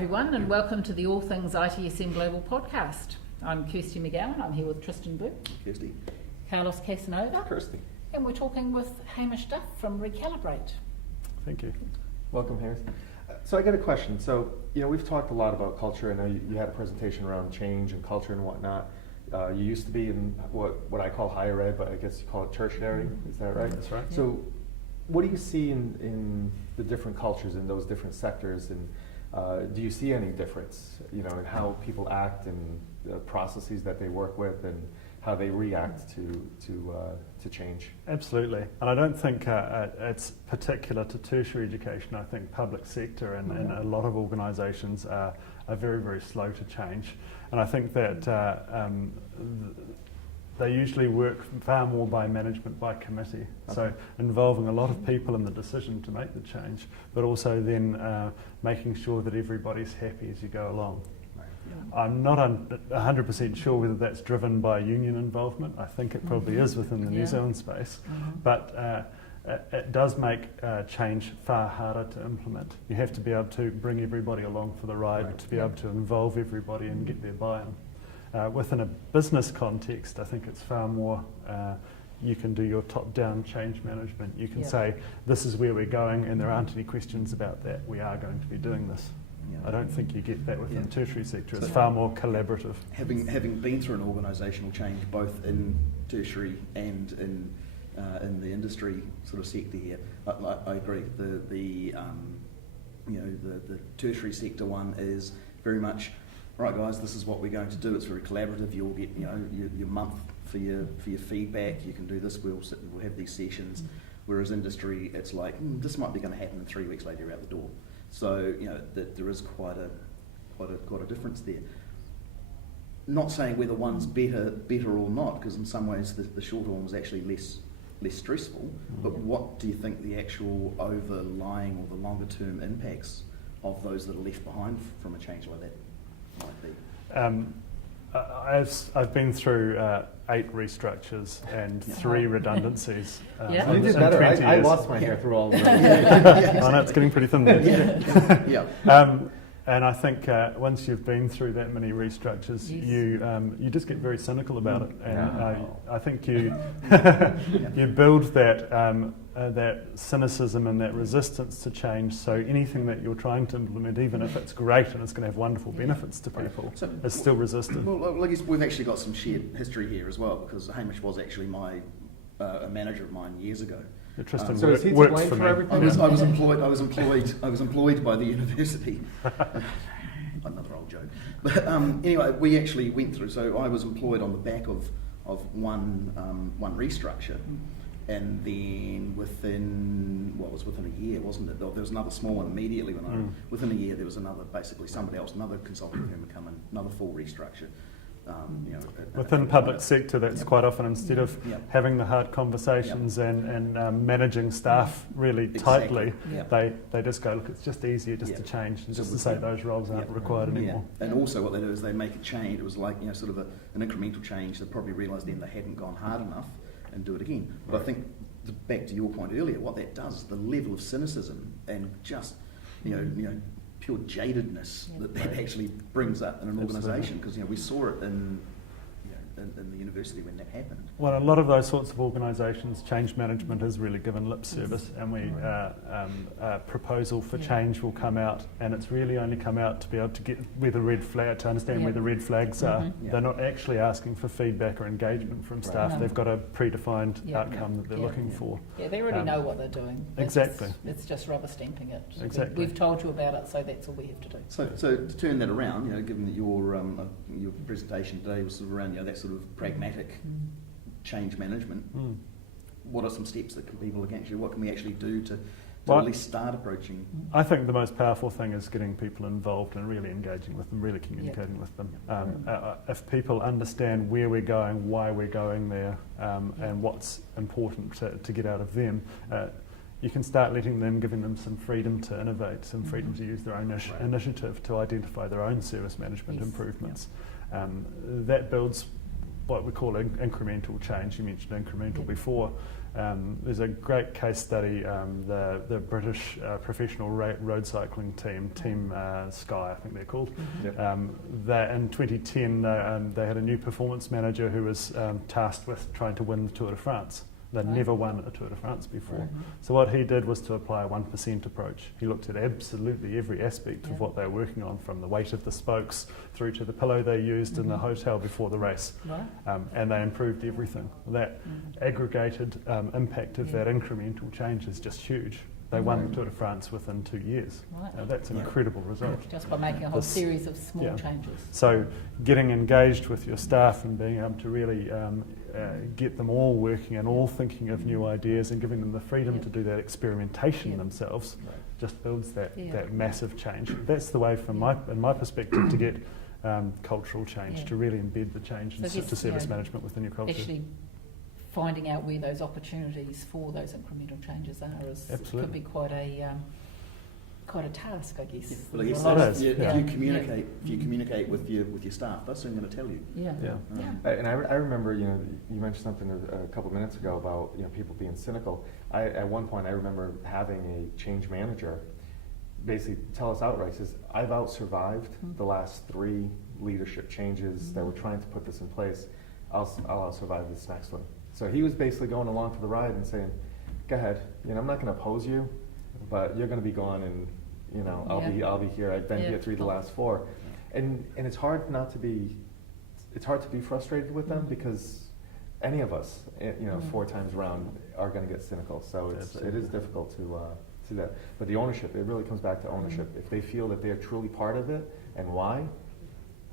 everyone, and welcome to the All Things ITSM Global Podcast. I'm Kirsty McGowan. I'm here with Tristan Boo, Kirsty, Carlos Casanova, Kirsty, and we're talking with Hamish Duff from Recalibrate. Thank you. welcome, Harris. So I got a question. So, we've talked a lot about culture. I know you had a presentation around change and culture and whatnot. You used to be in what I call higher ed, but I guess you call it tertiary. Is that right? That's right. So what do you see in the different cultures in those different sectors, and do you see any difference, in how people act and the processes that they work with and how they react to change? Absolutely. And I don't think it's particular to tertiary education. I think public sector and a lot of organisations are very, very slow to change. And I think that they usually work far more by management, by committee, so involving a lot of people in the decision to make the change, but also then making sure that everybody's happy as you go along. I'm not 100% sure whether that's driven by union involvement. I think it probably is within the New Zealand space, but it does make change far harder to implement. You have to be able to bring everybody along for the ride, to be able to involve everybody and get their buy-in. Within a business context, I think it's far more, you can do your top-down change management. You can say, this is where we're going and there aren't any questions about that. We are going to be doing this. I don't think you get that within the tertiary sector. It's far more collaborative. Having been through an organisational change, both in tertiary and in the industry sort of sector here, I agree. The tertiary sector one is very much, right, guys, this is what we're going to do. It's very collaborative. You'll get your month for your feedback. You can do this. We'll have these sessions. Whereas industry, it's like this might be going to happen, and 3 weeks later you're out the door. So that there is quite a difference there. Not saying whether one's better or not, because in some ways the shorter one was actually less stressful. But what do you think the actual overlying or the longer term impacts of those that are left behind from a change like that might be? I've been through 8 restructures and 3 redundancies. You did better. I lost my hair through all of them. I know it's getting pretty thin there. And I think once you've been through that many restructures, you just get very cynical about it. And I think you you build that cynicism and that resistance to change. So anything that you're trying to implement, even if it's great and it's going to have wonderful benefits to people, is still resistant. Well, I guess we've actually got some shared history here as well, because Hamish was actually a manager of mine years ago. Tristan so is he to works blame for for me. everything? I was employed by the university. Another old joke. But anyway, we actually went through. So I was employed on the back of one restructure, and then within a year, wasn't it? There was another small one immediately. Within a year, there was another, basically somebody else, another consulting firm would come in, another full restructure. Within public sector, that's quite often, instead of having the hard conversations and managing staff really tightly, they just go, look, it's just easier just to change and just to say those roles aren't required anymore. And also what they do is they make a change. It was like sort of an incremental change. They probably realised then they hadn't gone hard enough and do it again. But I think, back to your point earlier, what that does is the level of cynicism and just pure jadedness that actually brings up in an organisation, because we saw it in the university when that happened. Well, a lot of those sorts of organisations, change management is really given lip service, and proposal for change will come out, and it's really only come out to be able to get where the red flag, to understand where the red flags are. They're not actually asking for feedback or engagement from staff. They've got a predefined outcome that they're looking for. Yeah, they already know what they're doing. Exactly. It's just rubber stamping it. Exactly. We've told you about it, so that's all we have to do. So to turn that around, given that your presentation today was sort of around that sort of pragmatic change management, what are some steps that people can actually, what can we actually do to at least start approaching? I think the most powerful thing is getting people involved and really engaging with them, really communicating with them. If people understand where we're going, why we're going there, and what's important to get out of them, you can start letting them, giving them some freedom to innovate, some freedom to use their own initiative to identify their own service management improvements. That builds what we call incremental change. You mentioned incremental Yep. before. There's a great case study, the British professional road cycling team Sky, I think they're called. Mhm. Yep. That in 2010 they had a new performance manager who was tasked with trying to win the Tour de France. They'd Right. never won a Tour de France before. Right. So what he did was to apply a 1% approach. He looked at absolutely every aspect Yeah. of what they were working on, from the weight of the spokes through to the pillow they used in the Mhm. hotel before the race. Right. And they improved everything. That Mm. aggregated impact of Yeah. that incremental change is just huge. They won Right. the Tour de France within 2 years. Right. That's an Yeah. incredible result. Just by making a whole This- series of small yeah. changes. So getting engaged with your staff and being able to really get them all working and all thinking of new ideas and giving them the freedom Yep. to do that experimentation Yep. themselves Right. just builds that, Yeah. that massive change. That's the way, from Yeah. in my perspective, to get cultural change, Yeah. to really embed the change So I guess, to service you know, management within your culture. Actually finding out where those opportunities for those incremental changes are could Absolutely. be quite a task, I guess. Well, I guess A lot that's, of- if yeah. you communicate with your staff, they're soon going to tell you. Yeah. Yeah. Yeah. And I remember, you mentioned something a couple of minutes ago about, people being cynical. At one point, I remember having a change manager basically tell us outright, says, I've out-survived the last 3 leadership changes that were trying to put this in place. I'll out-survive this next one. So he was basically going along for the ride and saying, go ahead, I'm not going to oppose you, but you're going to be gone, and I'll be here. I've been Yeah. here through the last 4. And it's hard to be frustrated with them, because any of us, 4 times around are going to get cynical. So it is difficult to see that. But the ownership, it really comes back to ownership. If they feel that they're truly part of it and why,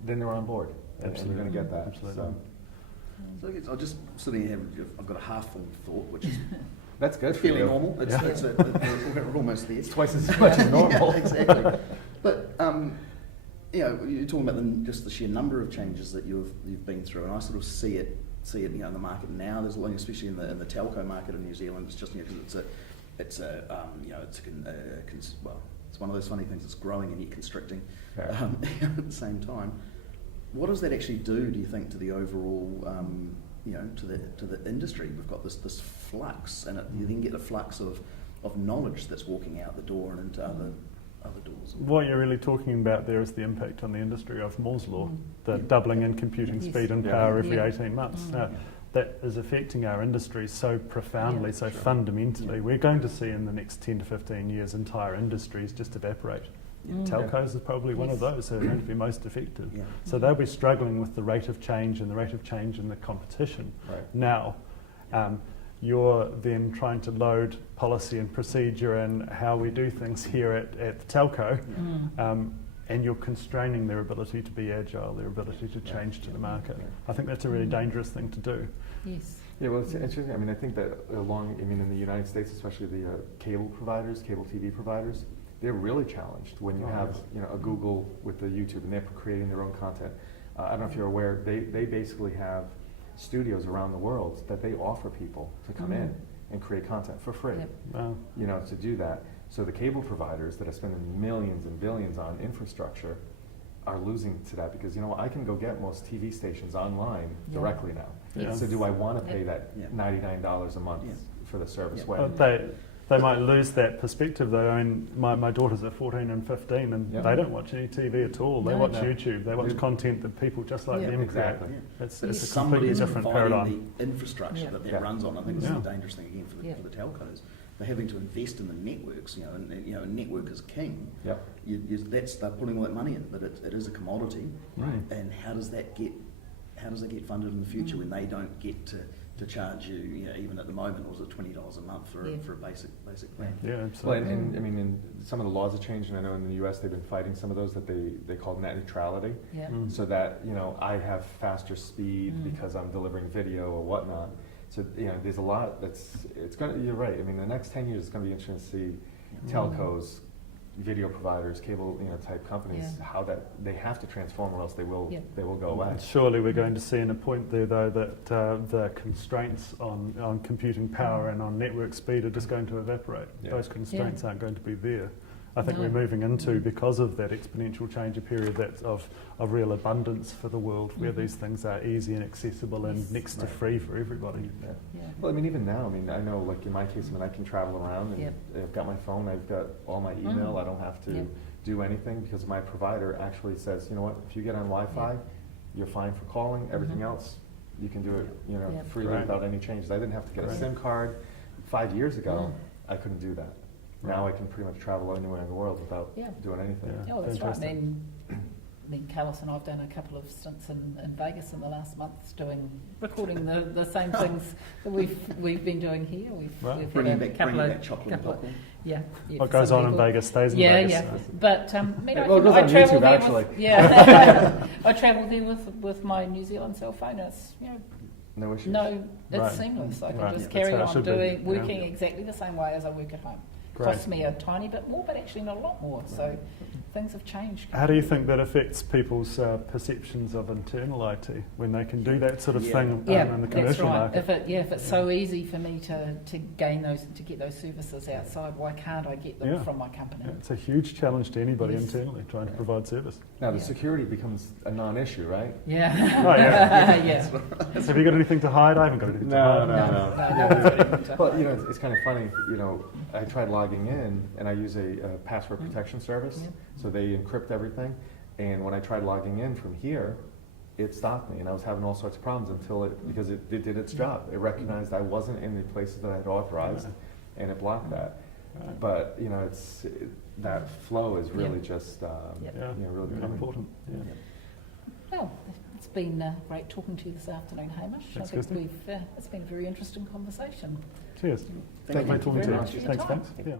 then they're on board, and you're going to get that. Absolutely. So So I guess I'll just sitting here, I've got a half-full thought, which is that's good for fairly you. normal. We're almost there. It's twice as much as normal. Yeah, exactly. But you're talking about just the sheer number of changes that you've been through, and I sort of see it in the market now. There's a lot, especially in the telco market in New Zealand. It's just because it's one of those funny things that's growing and yet constricting Yeah. at the same time. What does that actually do you think, to the overall, to the industry? We've got this flux, and you then get a flux of knowledge that's walking out the door and into other doors. What you're really talking about there is the impact on the industry of Moore's Law, the Yeah. doubling in computing Yes. speed and Yeah. power every Yeah. 18 months. Mm. Now, that is affecting our industry so profoundly, Yeah. so Sure. fundamentally. Yeah. We're going to see in the next 10 to 15 years entire industries just evaporate. Yeah. Mm. Telcos is probably one of Yes. those that are going to be most affected. Yeah. So they'll be struggling with the rate of change and the rate of change in the competition. Right. Now, you're then trying to load policy and procedure and how we do things here at the telco, and you're constraining their ability to be agile, their ability to change to the market. I think that's a really dangerous thing to do. Yes. Yeah, well, it's interesting. I think that in the United States, especially the cable TV providers, they're really challenged when you have, a Google with the YouTube, and they're creating their own content. I don't know if you're aware, they basically have studios around the world that they offer people to come in and create content for free, Yep. to do that. So the cable providers that are spending millions and billions on infrastructure are losing to that, because I can go get most TV stations online Yeah. directly now. Yeah. So do I want to pay Yep. that Yeah. $99 a month Yeah. for the service? Yeah. When They might lose that perspective though. My daughters are 14 and 15 and Yeah. they don't watch any TV at all. They No. watch No. YouTube. They watch Yeah. content that people just like Yeah. them Exactly. create. Yeah. It's a completely Somebody's different providing paradigm. the infrastructure Yeah. that Yeah. runs on. I think this Yeah. is the dangerous thing again for the, Yeah. for the telcos. They're having to invest in the networks, and a network is king. Yep. They're putting all that money in, but it is a commodity. Right. And how does that get funded in the future when they don't get to charge you, even at the moment, or was it $20 a month for Yeah. a basic plan? Yeah, Well, absolutely. and some of the laws are changing. I know in the U.S. they've been fighting some of those that they call net neutrality, Yeah. so that I have faster speed Mm. because I'm delivering video or whatnot. So there's a lot it's going. You're right. The next 10 years it's going to be interesting to see telcos, video providers, cable type companies, Yeah. how that they have to transform, or else they will Yeah. go away. Surely we're going to see in a point there though that the constraints on computing power and on network speed are just going to evaporate. Yeah. Those constraints aren't going to be there. I think No. we're moving into, because of that exponential change, a period that's of real abundance for the world, where these things are easy and accessible and Yes. next to Right. free for everybody. Yeah. Yeah. Well, I mean, even now, I mean, I know, like in my case, I mean, I can travel around and Yep. I've got my phone, I've got all my email, I don't have to Yep. do anything because my provider actually says, you know what, if you get on Wi-Fi, Yep. you're fine for calling, everything Mhm. else, you can do it, you know, Yep. freely Right. without any changes. I didn't have to get a Right. SIM card. 5 years ago, Mm. I couldn't do that. Now I can pretty much travel anywhere in the world without Yeah. doing anything. Yeah. Oh, that's right. Fantastic. I mean, Carlos and I have done a couple of stints in Vegas in the last months, recording the same things that we've been doing here. Right. We've Bringing had a back couple of chocolate and couple of- popcorn. yeah. What for goes some on in people. Vegas stays in Yeah, Vegas. yeah. But I mean, Well, it goes on travel YouTube, there actually. yeah, I travel there with my New Zealand cell phone. It's No issues. no, it's Right. seamless. I can Right. just Yeah, that's carry how it on should be. working Yeah. exactly the same way as I work at home. Great. Costs me a tiny bit more, but actually not a lot more. So things have changed. How do you think that affects people's perceptions of internal IT when they can do that sort of Yeah. thing Yeah, in the that's commercial right. market? If it's so easy for me to get those services outside, why can't I get them Yeah. from my company? Yeah, it's a huge challenge to anybody Yes. internally trying to provide service. Now the Yeah. security becomes a non-issue, right? Yeah. Oh, yeah. yeah. Have you got anything to hide? I haven't got anything to hide. No. Well, you know, it's kind of funny. You know, I tried logging in, and I use a password protection service, Yeah. so they encrypt everything. And when I tried logging in from here, it stopped me, and I was having all sorts of problems because it did its job. It recognized I wasn't in the places that I had authorized, and it blocked that. Right. But you know, that flow is really Yeah. just Yeah. Yeah, you know, really really important. Yeah. Well, it's been great talking to you this afternoon, Hamish. Thanks, I think Kirsty. it's been a very interesting conversation. Cheers. Thank you. Great talking to very you. much for your Thanks, time. thanks. Yeah.